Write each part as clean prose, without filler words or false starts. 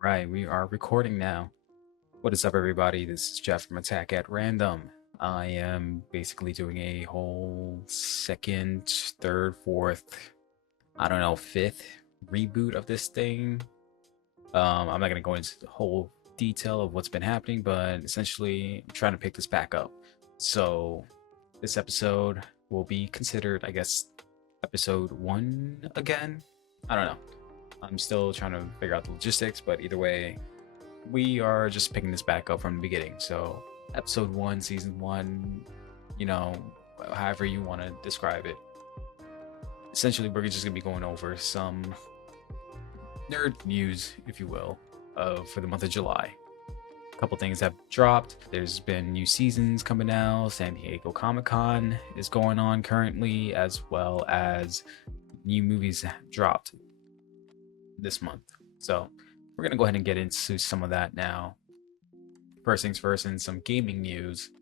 Right, we are recording now. What is up, everybody? This is Jeff from Attack at Random. I am basically doing a whole second, third, fourth, I don't know, fifth reboot of this thing. I'm not gonna go into the whole detail of what's been happening, but essentially, I'm trying to pick this back up. So, this episode will be considered, I guess, episode one again. I don't know. I'm still trying to figure out the logistics, but either way, we are just picking this back up from the beginning. So, episode one, season one, you know, however you want to describe it. Essentially, we're just gonna be going over some nerd news, if you will, for the month of July. A couple things have dropped. There's been new seasons coming out. San Diego Comic Con is going on currently, as well as new movies dropped this month. So we're gonna go ahead and get into some of that now. First things first, in some gaming news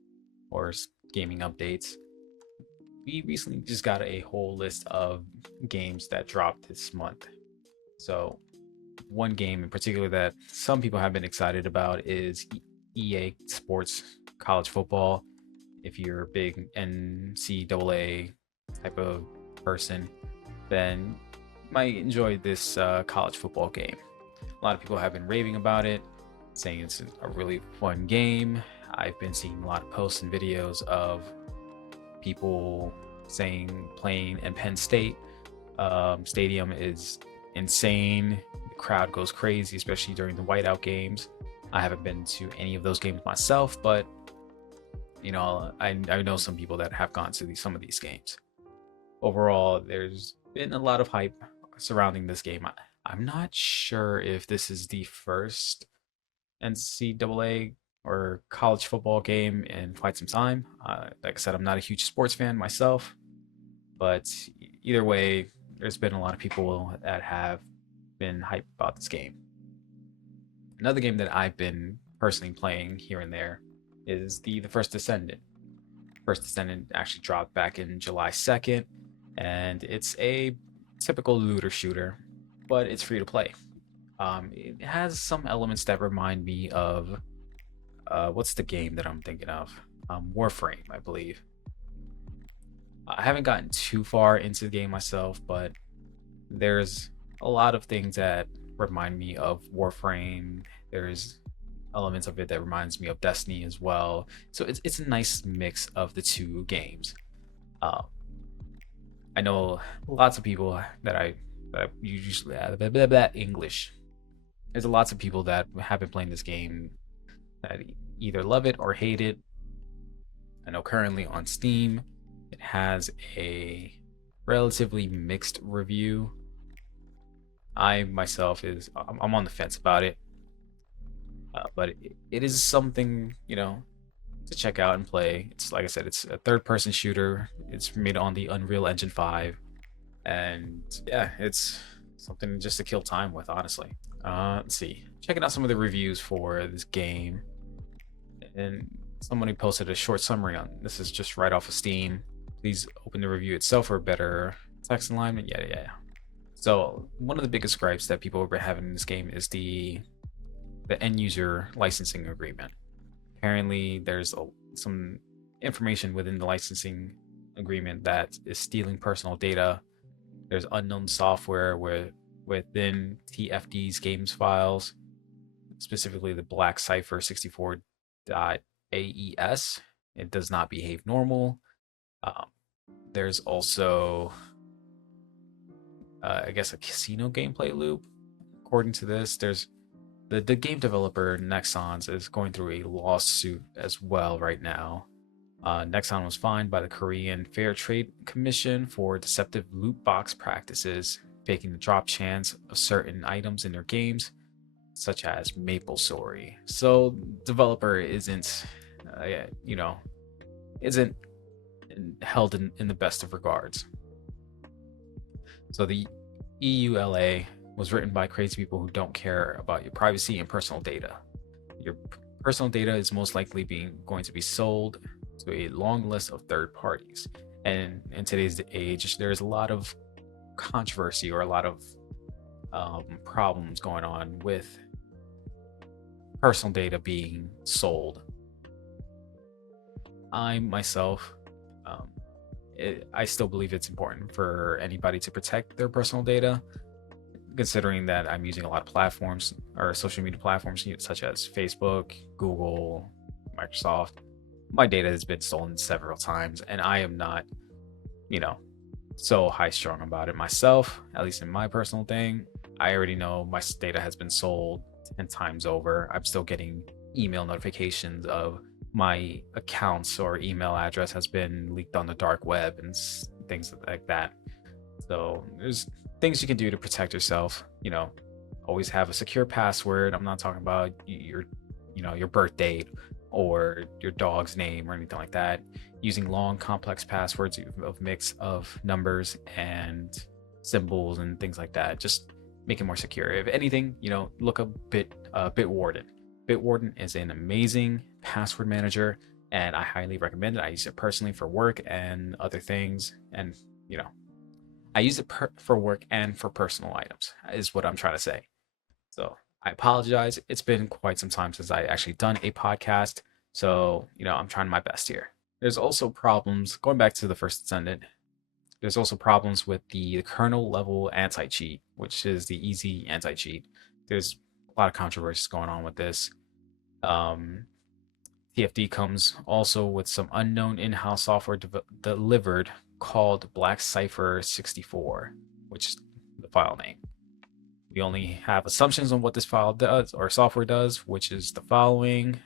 or gaming updates, we recently just got a whole list of games that dropped this month. So, one game in particular that some people have been excited about is EA Sports College Football. If you're a big NCAA type of person, then you might enjoy this college football game. A lot of people have been raving about it, saying it's a really fun game. I've been seeing a lot of posts and videos of people saying playing in Penn State stadium is insane. The crowd goes crazy, especially during the whiteout games. I haven't been to any of those games myself, but I know some people that have gone to some of these games. Overall, there's been a lot of hype surrounding this game. I'm not sure if this is the first NCAA or college football game in quite some time. Like I said, I'm not a huge sports fan myself, but either way, there's been a lot of people that have been hyped about this game. Another game that I've been personally playing here and there is the First Descendant. First Descendant actually dropped back in July 2nd, and it's a typical looter shooter, but it's free to play. It has some elements that remind me of what's the game that I'm thinking of? Warframe, I believe. I haven't gotten too far into the game myself, but there's a lot of things that remind me of Warframe. There's elements of it that reminds me of Destiny as well. So it's a nice mix of the two games. Uh, I know lots of people that I usually English. There's lots of people that have been playing this game that either love it or hate it. I know currently on Steam, it has a relatively mixed review. I myself I'm on the fence about it, but it is something to check out and play. It's like I said, it's a third-person shooter. It's made on the Unreal Engine 5, and yeah, it's something just to kill time with, honestly. Let's see, checking out some of the reviews for this game, and somebody posted a short summary on this. Is just right off of Steam. Please open the review itself for better text alignment. Yeah. So one of the biggest gripes that people have been having in this game is the end user licensing agreement. Apparently, there's some information within the licensing agreement that is stealing personal data. There's unknown software within TFD's games files, specifically the Black Cipher 64.aes. It does not behave normal. There's also, I guess, a casino gameplay loop. According to this, there's the game developer Nexons is going through a lawsuit as well right now. Nexon was fined by the Korean Fair Trade Commission for deceptive loot box practices, faking the drop chance of certain items in their games, such as MapleStory. So, developer isn't held in the best of regards. So the EULA was written by crazy people who don't care about your privacy and personal data. Your personal data is most likely going to be sold to a long list of third parties. And in today's age, there's a lot of controversy or a lot of problems going on with personal data being sold. I myself, um, I still believe it's important for anybody to protect their personal data, considering that I'm using a lot of platforms or social media platforms such as Facebook, Google, Microsoft. My data has been stolen several times, and I am not, you know, so high strung about it myself, at least in my personal thing. I already know my data has been sold 10 times over. I'm still getting email notifications of my accounts or email address has been leaked on the dark web and things like that. So there's things you can do to protect yourself. Always have a secure password. I'm not talking about your birth date or your dog's name or anything like that. Using long, complex passwords of mix of numbers and symbols and things like that. Just make it more secure. If anything, look up Bitwarden. Bitwarden is an amazing password manager, and I highly recommend it. I use it personally for work and other things, and you know, I use it for work and for personal items. Is what I'm trying to say. So I apologize. It's been quite some time since I actually done a podcast. So, I'm trying my best here. There's also problems, going back to the first descendant, there's also problems with the kernel level anti cheat, which is the easy anti cheat. There's a lot of controversies going on with this. TFD comes also with some unknown in house software delivered called Black Cipher 64, which is the file name. We only have assumptions on what this file does or software does, which is the following: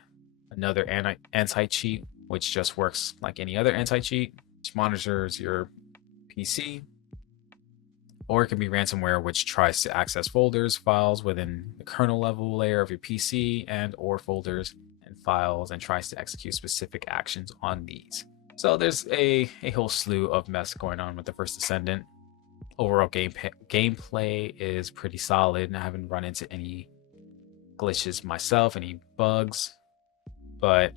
another anti cheat, which just works like any other anti cheat, which monitors your PC, or it can be ransomware, which tries to access folders, files within the kernel level layer of your PC and or folders and files and tries to execute specific actions on these. So there's a whole slew of mess going on with the first Descendant. Overall gameplay is pretty solid, and I haven't run into any glitches myself, any bugs, but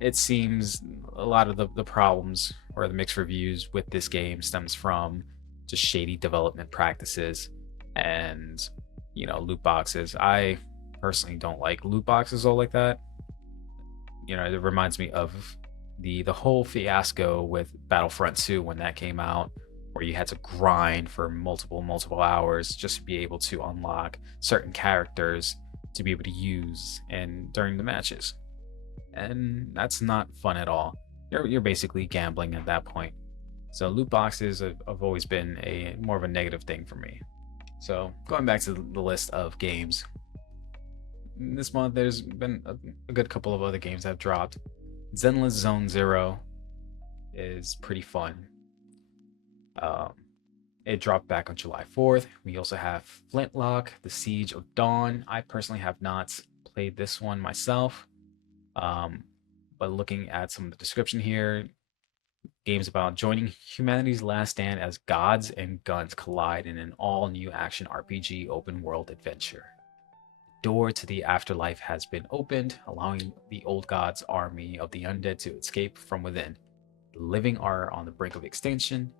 it seems a lot of the problems or the mixed reviews with this game stems from just shady development practices and loot boxes. I personally don't like loot boxes all like that. It reminds me of the whole fiasco with Battlefront 2 when that came out, where you had to grind for multiple hours just to be able to unlock certain characters to be able to use and during the matches. And that's not fun at all. You're basically gambling at that point. So loot boxes have always been a more of a negative thing for me. So going back to the list of games, this month there's been a good couple of other games that have dropped. Zenless Zone Zero is pretty fun. It dropped back on July 4th. We also have Flintlock, The Siege of Dawn. I personally have not played this one myself, but looking at some of the description here, games about joining humanity's last stand as gods and guns collide in an all-new action RPG open world adventure. The door to the afterlife has been opened, allowing the old gods army of the undead to escape from within. The living are on the brink of extinction.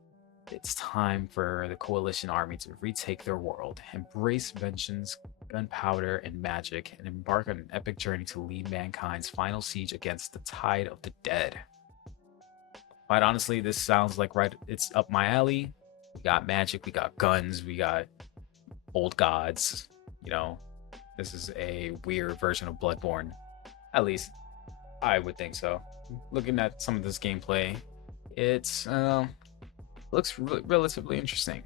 It's time for the coalition army to retake their world, embrace vengeance, gunpowder, and magic, and embark on an epic journey to lead mankind's final siege against the tide of the dead. Quite honestly, this sounds like it's up my alley. We got magic, we got guns, we got old gods. This is a weird version of Bloodborne. At least I would think so. Looking at some of this gameplay, it's looks relatively interesting.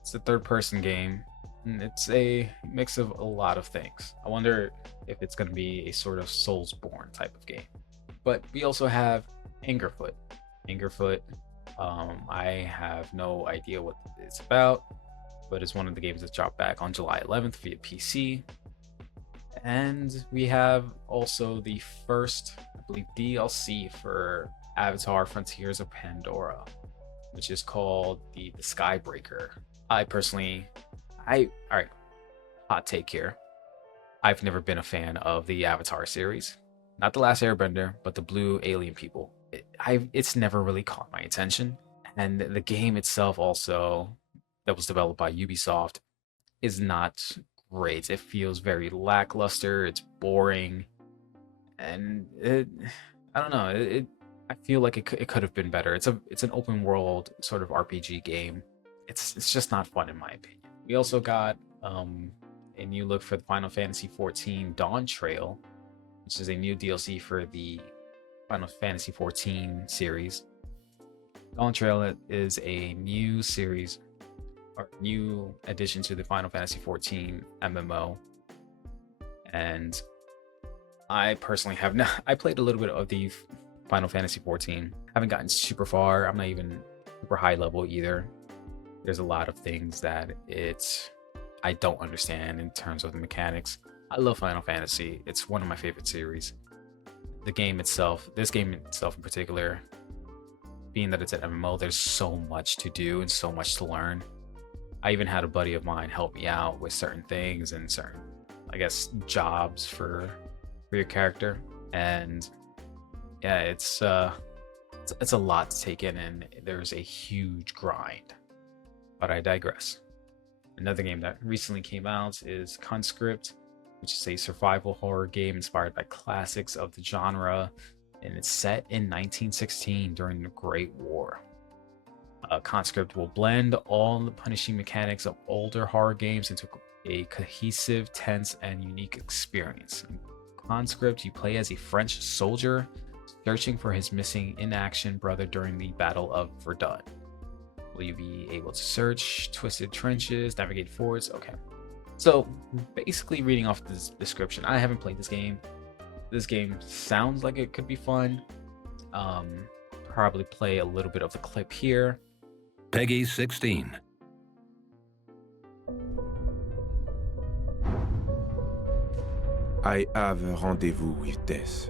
It's a third-person game, and it's a mix of a lot of things. I wonder if it's going to be a sort of Soulsborne type of game. But we also have Angerfoot. I have no idea what it's about, but it's one of the games that dropped back on July 11th via PC. And we have also the first, I believe, DLC for Avatar Frontiers of Pandora, which is called the Skybreaker. All right, hot take here. I've never been a fan of the Avatar series. Not The Last Airbender, but the blue alien people. It's never really caught my attention. And the game itself also, that was developed by Ubisoft, is not great. It feels very lackluster. It's boring, and I don't know. I feel like it could have been better. It's an open world sort of RPG game. It's just not fun in my opinion. We also got a new look for the Final Fantasy 14 Dawn Trail, which is a new DLC for the Final Fantasy 14 series. Dawn Trail is a new series or new addition to the Final Fantasy 14 MMO, and I personally have not. I played a little bit of the Final Fantasy 14. Haven't gotten super far. I'm not even super high level either. There's a lot of things that I don't understand in terms of the mechanics. I love Final Fantasy. It's one of my favorite series. The game itself, this game itself in particular, being that it's an MMO, there's so much to do and so much to learn. I even had a buddy of mine help me out with certain things and certain, I guess, jobs for your character. And yeah, it's a lot to take in, and there's a huge grind. But I digress. Another game that recently came out is Conscript, which is a survival horror game inspired by classics of the genre, and it's set in 1916 during the Great War. Conscript will blend all the punishing mechanics of older horror games into a cohesive, tense, and unique experience. In Conscript, you play as a French soldier searching for his missing in-action brother during the Battle of Verdun. Will you be able to search twisted trenches, navigate forts? Okay. So basically, reading off this description, I haven't played this game. This game sounds like it could be fun. Probably play a little bit of the clip here. Peggy 16. I have a rendezvous with death.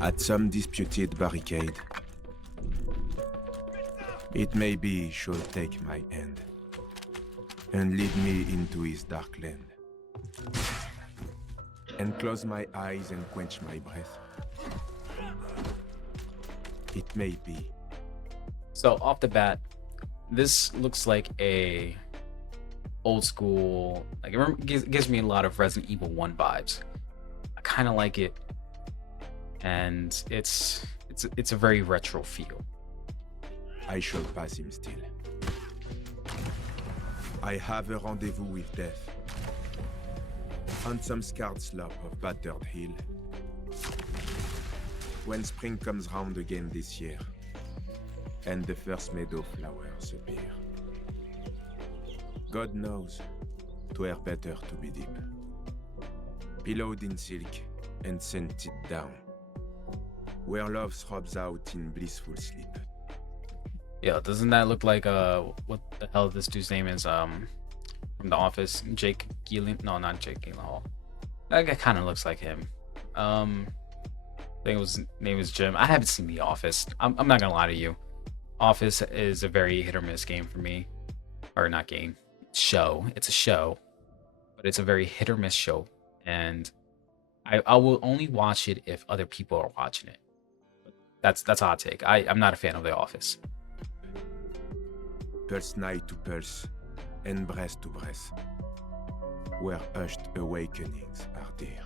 At some disputed barricade. It may be he shall take my hand and lead me into his dark land. And close my eyes and quench my breath. It may be. So off the bat, this looks like a old school, like it gives me a lot of Resident Evil 1 vibes. I kind of like it, and it's a very retro feel. I shall pass him still. I have a rendezvous with death. On some scarred slope of battered hill. When spring comes round again this year, and the first meadow flowers appear. God knows, 'twere better to be deep. Pillowed in silk and scented down, where love throbs out in blissful sleep. Yeah, doesn't that look like what the hell this dude's name is from The Office? Jake Gyllenhaal? No, not Jake Gyllenhaal. That guy kind of looks like him. I think his name was Jim. I haven't seen The Office. I'm not gonna lie to you. Office is a very hit or miss game for me, or not game, show. It's a show, but it's a very hit or miss show, and I will only watch it if other people are watching it. That's a hot take. I'm not a fan of The Office. Pulse nigh to pulse, and breast to breast, where hushed awakenings are dear.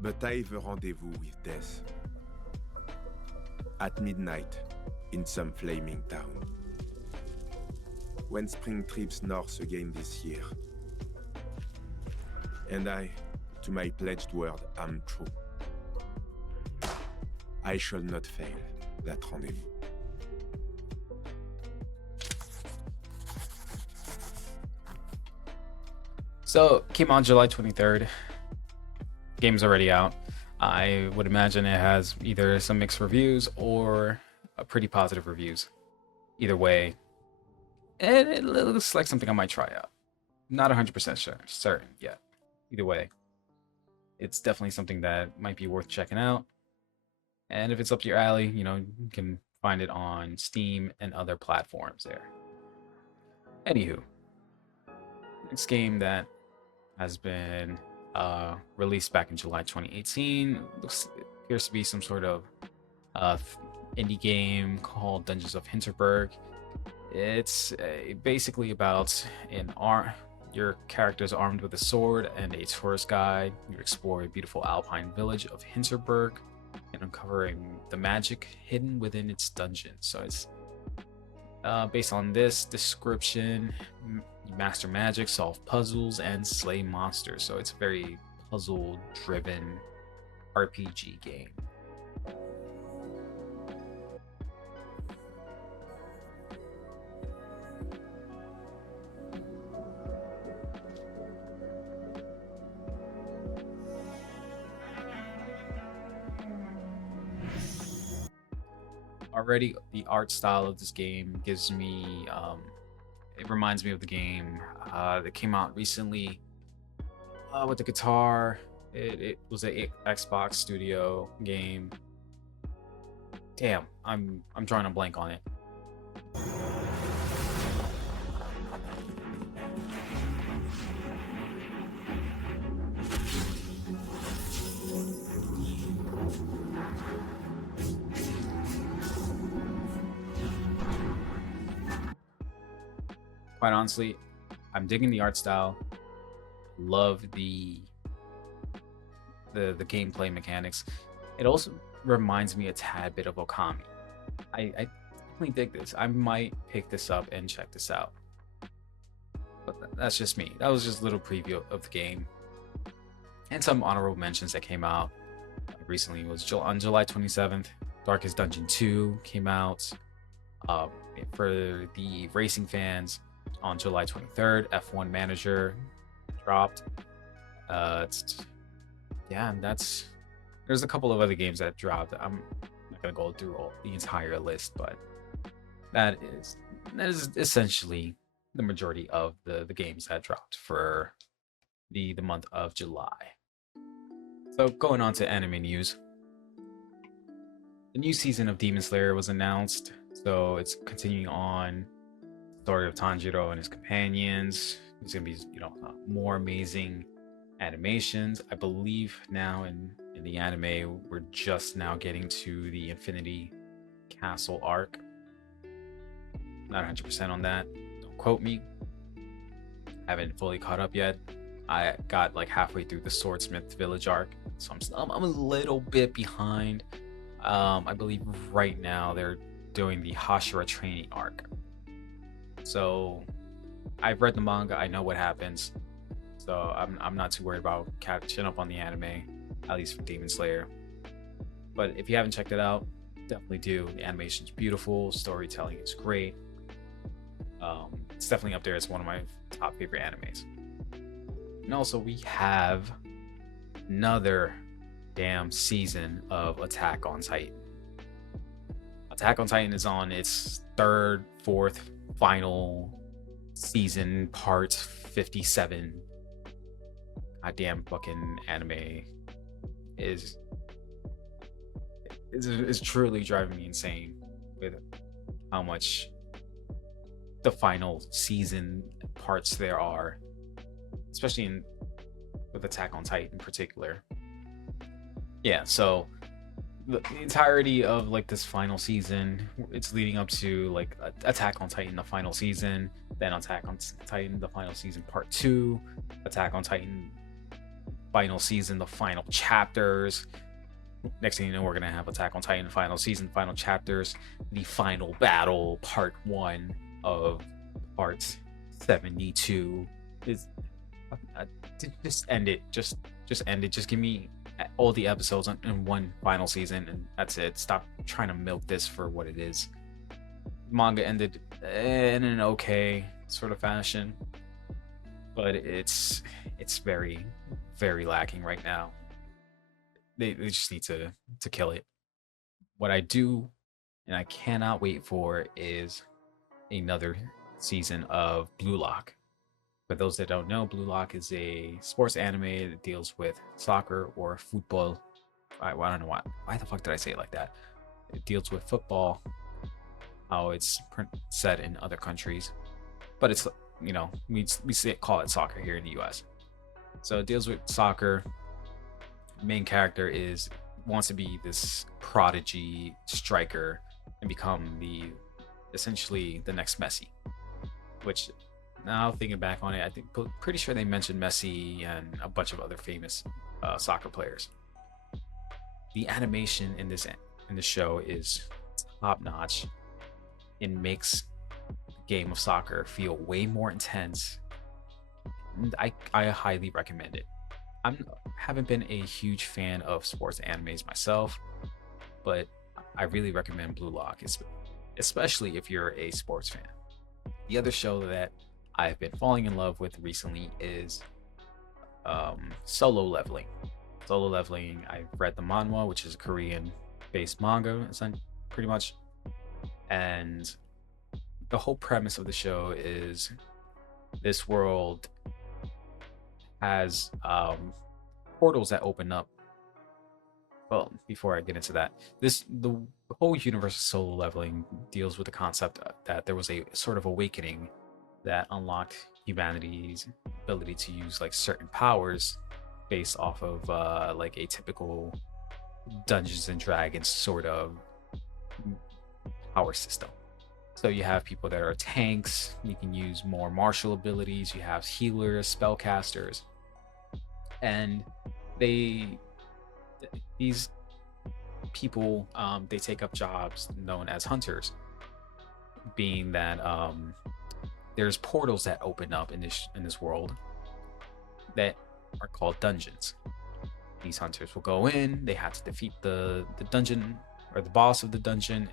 But I've a rendezvous with death. At midnight, in some flaming town. When spring trips north again this year. And I, to my pledged word, am true. I shall not fail that rendezvous. So, came on July 23rd. Game's already out. I would imagine it has either some mixed reviews or pretty positive reviews. Either way, it looks like something I might try out. Not 100% certain yet. Either way, it's definitely something that might be worth checking out. And if it's up your alley, you can find it on Steam and other platforms there. Anywho, next game that has been released back in July 2018 appears to be some sort of indie game called Dungeons of Hinterberg. It's basically about your character's armed with a sword and a tourist guide. You explore a beautiful alpine village of Hinterberg and uncovering the magic hidden within its dungeon. So it's based on this description, you master magic, solve puzzles, and slay monsters. So it's a very puzzle-driven RPG game. Already, the art style of this game gives me, it reminds me of the game that came out recently with the guitar. It was a Xbox Studio game. Damn, I'm drawing a blank on it. Quite honestly, I'm digging the art style. Love the gameplay mechanics. It also reminds me a tad bit of Okami. I definitely dig this. I might pick this up and check this out. But that's just me. That was just a little preview of the game. And some honorable mentions that came out recently was on July 27th. Darkest Dungeon 2 came out. For the racing fans, on July 23rd, F1 Manager dropped. Yeah, and there's a couple of other games that dropped. I'm not gonna go through the entire list, but that is essentially the majority of the games that dropped for the month of July. So going on to anime news. The new season of Demon Slayer was announced, so it's continuing on the story of Tanjiro and his companions. There's gonna be, more amazing animations. I believe now in the anime, we're just now getting to the Infinity Castle arc. Not 100% on that. Don't quote me. Haven't fully caught up yet. I got like halfway through the Swordsmith Village arc, so I'm a little bit behind. I believe right now they're doing the Hashira training arc. So I've read the manga. I know what happens. So I'm not too worried about catching up on the anime, at least for Demon Slayer. But if you haven't checked it out, definitely do. The animation's beautiful, storytelling is great. It's definitely up there as one of my top favorite animes. And also, we have another damn season of Attack on Titan. Attack on Titan is on its third, fourth, final season, part 57. Goddamn fucking anime is truly driving me insane with how much the final season parts there are, especially with Attack on Titan in particular. Yeah, so the entirety of like this final season, it's leading up to like Attack on Titan, the final season, then Attack on Titan, the final season, part 2, Attack on Titan, final season, the final chapters. Next thing you know, we're gonna have Attack on Titan, final season, final chapters, the final battle, part 1 of part 72. Is just end it. Just end it. Just give me all the episodes in one final season, and that's it. Stop trying to milk this for what it is. Manga ended in an okay sort of fashion, but it's very, very lacking right now. They just need to kill it. What I do, and I cannot wait for, is another season of Blue Lock. For those that don't know, Blue Lock is a sports anime that deals with soccer or football. I don't know why the fuck did I say it like that? It deals with football, how it's set in other countries, but it's, we call it soccer here in the US. So it deals with soccer. Main character wants to be this prodigy striker and become the essentially the next Messi. Which, now thinking back on it, I think pretty sure they mentioned Messi and a bunch of other famous soccer players. The animation in the show is top notch. It makes the game of soccer feel way more intense. And I highly recommend it. I haven't been a huge fan of sports animes myself, but I really recommend Blue Lock, especially if you're a sports fan. The other show that I've been falling in love with recently is Solo Leveling. Solo Leveling, I've read the manhwa, which is a Korean-based manga, pretty much, and the whole premise of the show is this world has portals that open up. Well, before I get into that, the whole universe of Solo Leveling deals with the concept that there was a sort of awakening that unlocked humanity's ability to use like certain powers based off of like a typical Dungeons and Dragons sort of power system. So you have people that are tanks, you can use more martial abilities, you have healers, spellcasters, and they these people they take up jobs known as hunters, being that there's portals that open up in this world that are called dungeons. These hunters will go in, they have to defeat the dungeon or the boss of the dungeon,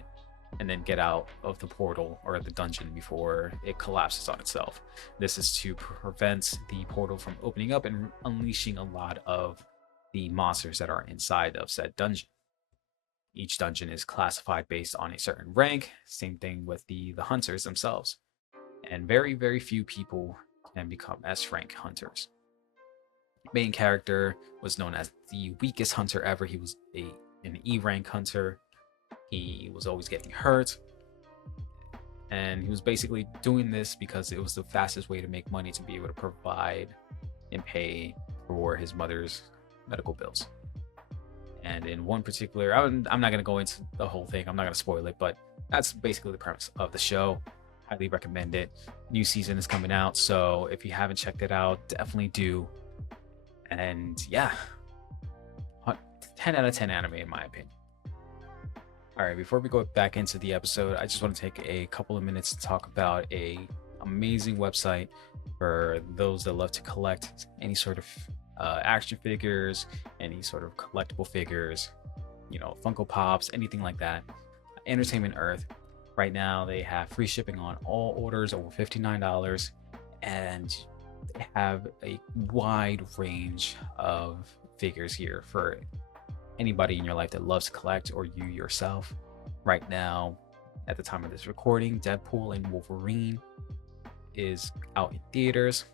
and then get out of the portal or the dungeon before it collapses on itself. This is to prevent the portal from opening up and unleashing a lot of the monsters that are inside of said dungeon. Each dungeon is classified based on a certain rank. Same thing with the hunters themselves. And very few people can become S rank hunters. Main character was known as the weakest hunter ever. He was an E rank hunter. He was always getting hurt. And he was basically doing this because it was the fastest way to make money to be able to provide and pay for his mother's medical bills. And in one particular, I'm not going to go into the whole thing, I'm not going to spoil it, but that's basically the premise of the show. Highly recommend it. New season is coming out, so if you haven't checked it out, definitely do. And yeah, 10 out of 10 anime in my opinion. All right, before we go back into the episode, I just want to take a couple of minutes to talk about a amazing website for those that love to collect any sort of action figures, any sort of collectible figures, Funko Pops, anything like that. Entertainment Earth. Right now, they have free shipping on all orders over $59, and they have a wide range of figures here for anybody in your life that loves to collect, or you yourself. Right now, at the time of this recording, Deadpool and Wolverine is out in theaters,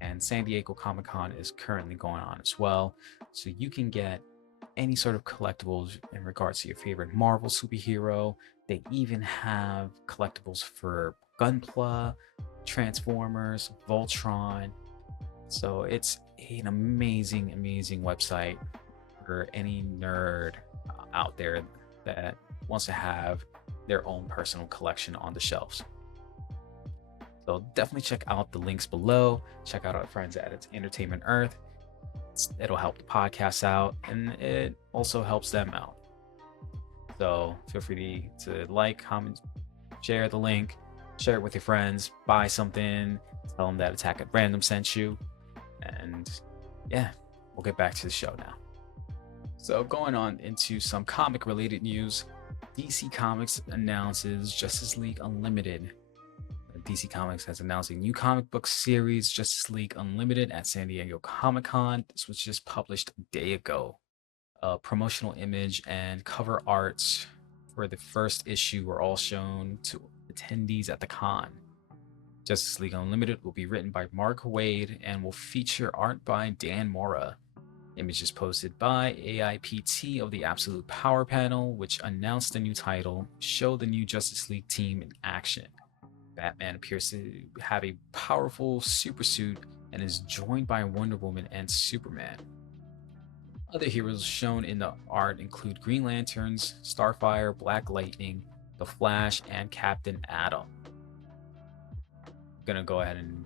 and San Diego Comic-Con is currently going on as well. So you can get any sort of collectibles in regards to your favorite Marvel superhero. They even have collectibles for Gunpla, Transformers, Voltron. So it's an amazing website for any nerd out there that wants to have their own personal collection on the shelves. So definitely check out the links below. Check out our friends at Entertainment Earth. It'll help the podcast out, and it also helps them out. So feel free to like, comment, share the link, share it with your friends, buy something, tell them that Attack at Random sent you. And yeah, we'll get back to the show now. So going on into some comic related news, DC Comics announces Justice League Unlimited. DC Comics has announced a new comic book series, Justice League Unlimited, at San Diego Comic-Con. This was just published a day ago. A promotional image and cover art for the first issue were all shown to attendees at the con. Justice League Unlimited will be written by Mark Waid and will feature art by Dan Mora. Images posted by AIPT of the Absolute Power panel, which announced the new title, show the new Justice League team in action. Batman appears to have a powerful supersuit and is joined by Wonder Woman and Superman. Other heroes shown in the art include Green Lanterns, Starfire, Black Lightning, the Flash, and Captain Atom. I'm gonna go ahead and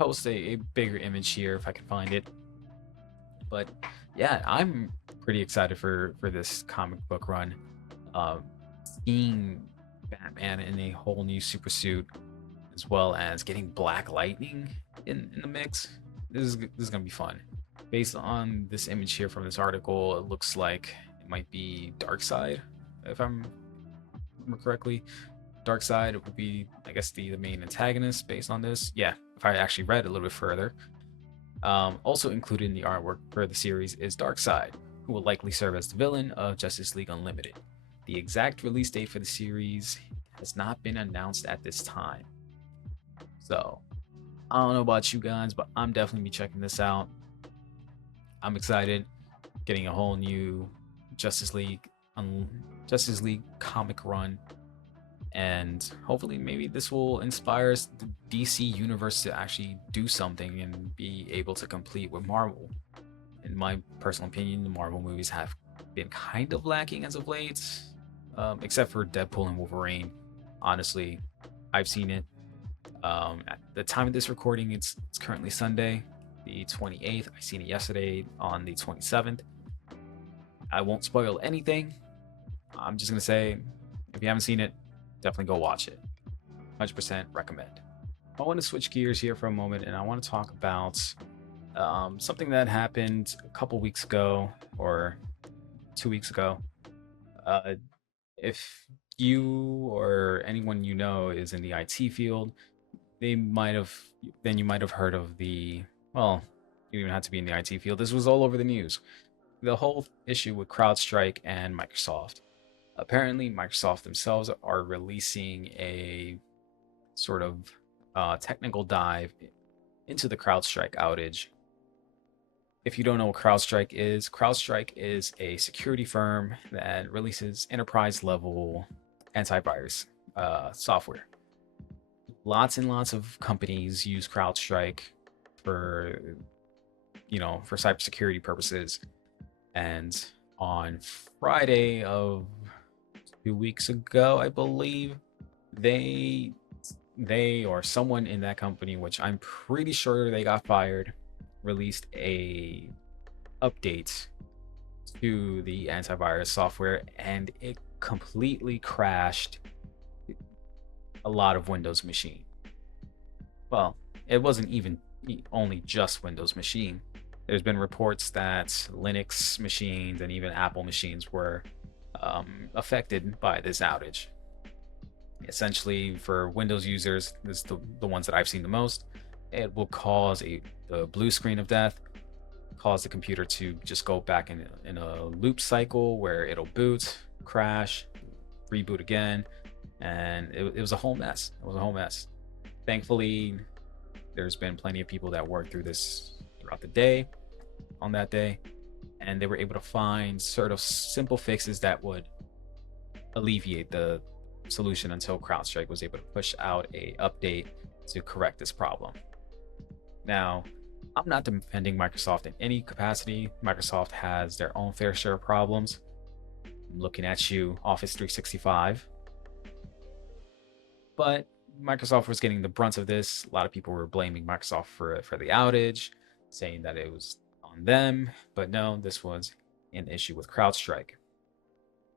post a bigger image here if I can find it. But yeah, I'm pretty excited for this comic book run. Seeing Batman in a whole new super suit, as well as getting Black Lightning in the mix. This is gonna be fun. Based on this image here from this article, it looks like it might be Darkseid, if I'm remember correctly. Darkseid would be, I guess, the main antagonist based on this. Yeah, if I actually read a little bit further. Also included in the artwork for the series is Darkseid, who will likely serve as the villain of Justice League Unlimited. The exact release date for the series has not been announced at this time. So, I don't know about you guys, but I'm definitely be checking this out. I'm excited, getting a whole new Justice League comic run, and hopefully maybe this will inspire the DC universe to actually do something and be able to compete with Marvel. In my personal opinion, the Marvel movies have been kind of lacking as of late, except for Deadpool and Wolverine. Honestly, I've seen it. At the time of this recording, it's currently Sunday, the 28th. I seen it yesterday on the 27th. I won't spoil anything. I'm just gonna say, if you haven't seen it, definitely go watch it. 100% recommend. I want to switch gears here for a moment, and I want to talk about something that happened a couple weeks ago or 2 weeks ago. If you or anyone you know is in the IT field, you might have heard of the, well, you don't even have to be in the IT field. This was all over the news. The whole issue with CrowdStrike and Microsoft. Apparently, Microsoft themselves are releasing a sort of technical dive into the CrowdStrike outage. If you don't know what CrowdStrike is a security firm that releases enterprise level antivirus software. Lots and lots of companies use CrowdStrike for cybersecurity purposes. And on Friday of 2 weeks ago, I believe, they or someone in that company, which I'm pretty sure they got fired, released a update to the antivirus software, and it completely crashed a lot of Windows machine. Well, it wasn't even only just Windows machine. There's been reports that Linux machines and even Apple machines were affected by this outage. Essentially, for Windows users, this is the ones that I've seen the most. It will cause the blue screen of death, cause the computer to just go back in a loop cycle where it'll boot, crash, reboot again, and it was a whole mess. It was a whole mess. Thankfully, there's been plenty of people that worked through this throughout the day, on that day, and they were able to find sort of simple fixes that would alleviate the solution until CrowdStrike was able to push out a update to correct this problem. Now, I'm not defending Microsoft in any capacity. Microsoft has their own fair share of problems. I'm looking at you, Office 365. But Microsoft was getting the brunt of this. A lot of people were blaming Microsoft for the outage, saying that it was on them. But no, this was an issue with CrowdStrike.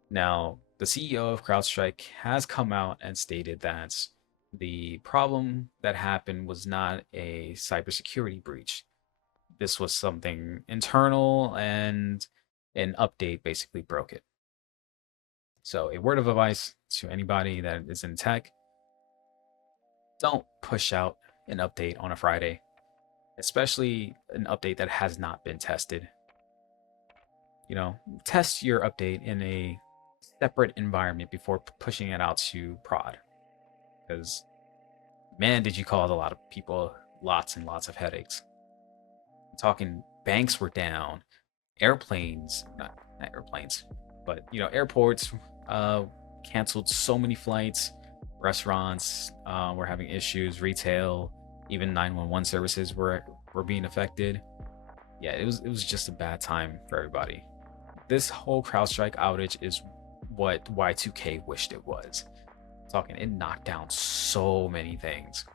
Now, the CEO of CrowdStrike has come out and stated that the problem that happened was not a cybersecurity breach. This was something internal, and an update basically broke it. So, a word of advice to anybody that is in tech: don't push out an update on a Friday, especially an update that has not been tested. Test your update in a separate environment before pushing it out to prod. Because, man, did you cause a lot of people lots and lots of headaches. I'm talking banks were down, airplanes, not airplanes, but airports canceled so many flights, restaurants were having issues, retail, even 911 services were being affected. Yeah, it was just a bad time for everybody. This whole CrowdStrike outage is what Y2K wished it was. Talking, it knocked down so many things.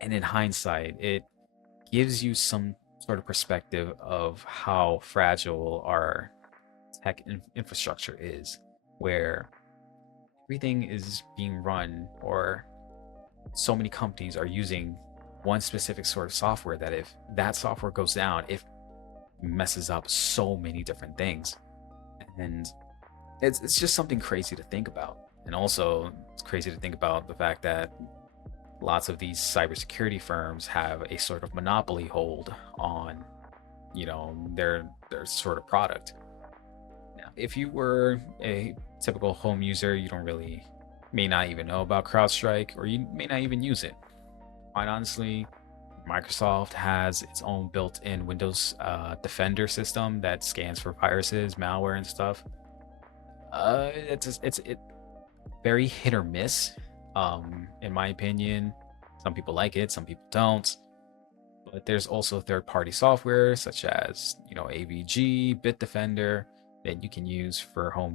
And in hindsight, it gives you some sort of perspective of how fragile our tech infrastructure is, where everything is being run, or so many companies are using one specific sort of software that if that software goes down, it messes up so many different things. And it's just something crazy to think about. And also, it's crazy to think about the fact that lots of these cybersecurity firms have a sort of monopoly hold on, their sort of product. Now, if you were a typical home user, you don't really may not even know about CrowdStrike, or you may not even use it. Quite honestly, Microsoft has its own built-in Windows Defender system that scans for viruses, malware, and stuff. It's very hit or miss. In my opinion, some people like it, some people don't. But there's also third-party software such as AVG, Bitdefender that you can use for home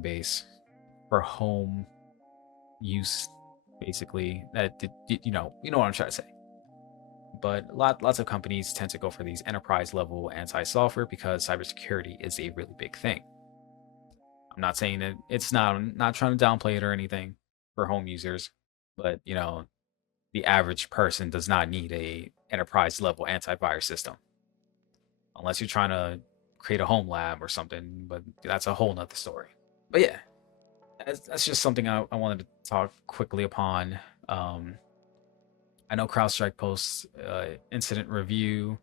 use, basically. That you know what I'm trying to say. But lots of companies tend to go for these enterprise level anti-software because cybersecurity is a really big thing. I'm not saying that it's not. I'm not trying to downplay it or anything for home users, but the average person does not need a enterprise level antivirus system unless you're trying to create a home lab or something. But that's a whole nother story. But yeah, that's just something I wanted to talk quickly upon. I know CrowdStrike posts incident review,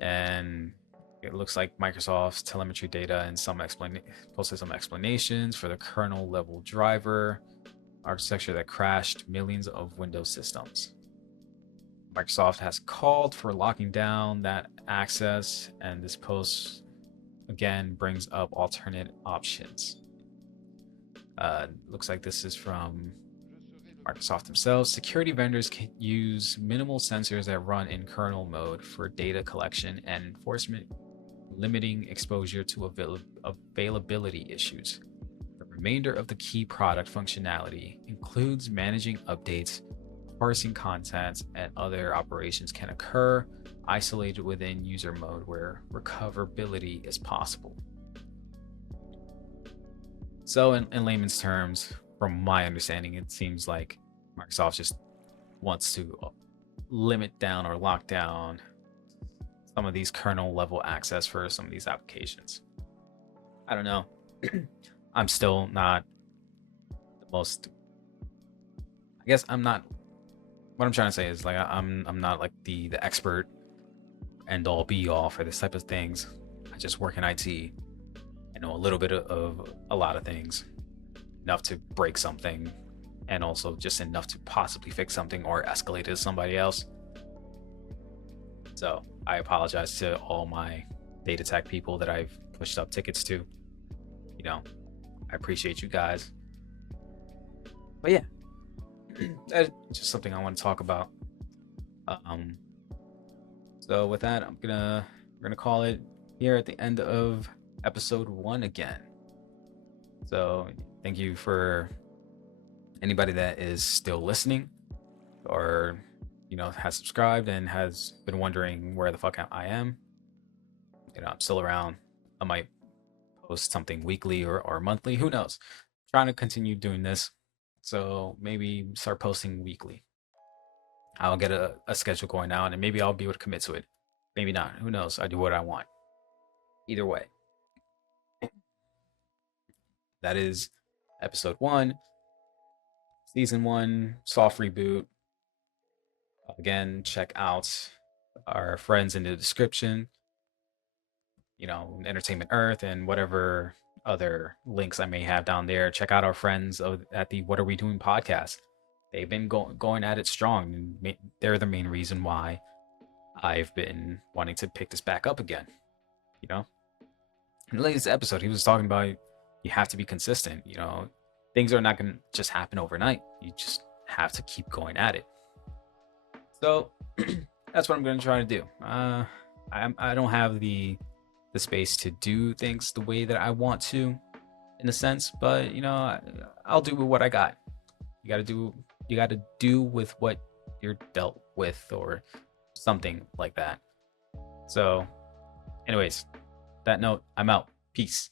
and it looks like Microsoft's telemetry data and posted some explanations for the kernel level driver architecture that crashed millions of Windows systems. Microsoft has called for locking down that access, and this post again brings up alternate options. Looks like this is from Microsoft themselves. Security vendors can use minimal sensors that run in kernel mode for data collection and enforcement, limiting exposure to availability issues. The remainder of the key product functionality includes managing updates, parsing content, and other operations can occur isolated within user mode where recoverability is possible. So in layman's terms, from my understanding, it seems like Microsoft just wants to limit down or lock down some of these kernel level access for some of these applications. I don't know. I'm still not the most. I guess I'm not. What I'm trying to say is like I'm not like the expert end all be all for this type of things. I just work in IT. I know a little bit of a lot of things, enough to break something, and also just enough to possibly fix something or escalate it to somebody else. So I apologize to all my data tech people that I've pushed up tickets to. I appreciate you guys. But yeah, that's just something I want to talk about. So with that, we're gonna call it here at the end of episode 1 again. So thank you for anybody that is still listening, or has subscribed and has been wondering where the fuck I am. I'm still around. I might post something weekly or monthly, who knows. Trying to continue doing this, so maybe start posting weekly. I'll get a schedule going out, and maybe I'll be able to commit to it. Maybe not, who knows. I do what I want. Either way, that is episode 1, season 1, soft reboot. Again, check out our friends in the description, Entertainment Earth, and whatever other links I may have down there. Check out our friends at the What Are We Doing podcast. They've been going at it strong, and they're the main reason why I've been wanting to pick this back up again. In the latest episode, he was talking about you have to be consistent. Things are not going to just happen overnight. You just have to keep going at it. So that's what I'm going to try to do. I don't have the space to do things the way that I want to, in a sense, but I'll do with what I got. You got to do with what you're dealt with, or something like that. So, anyways, that note, I'm out. Peace.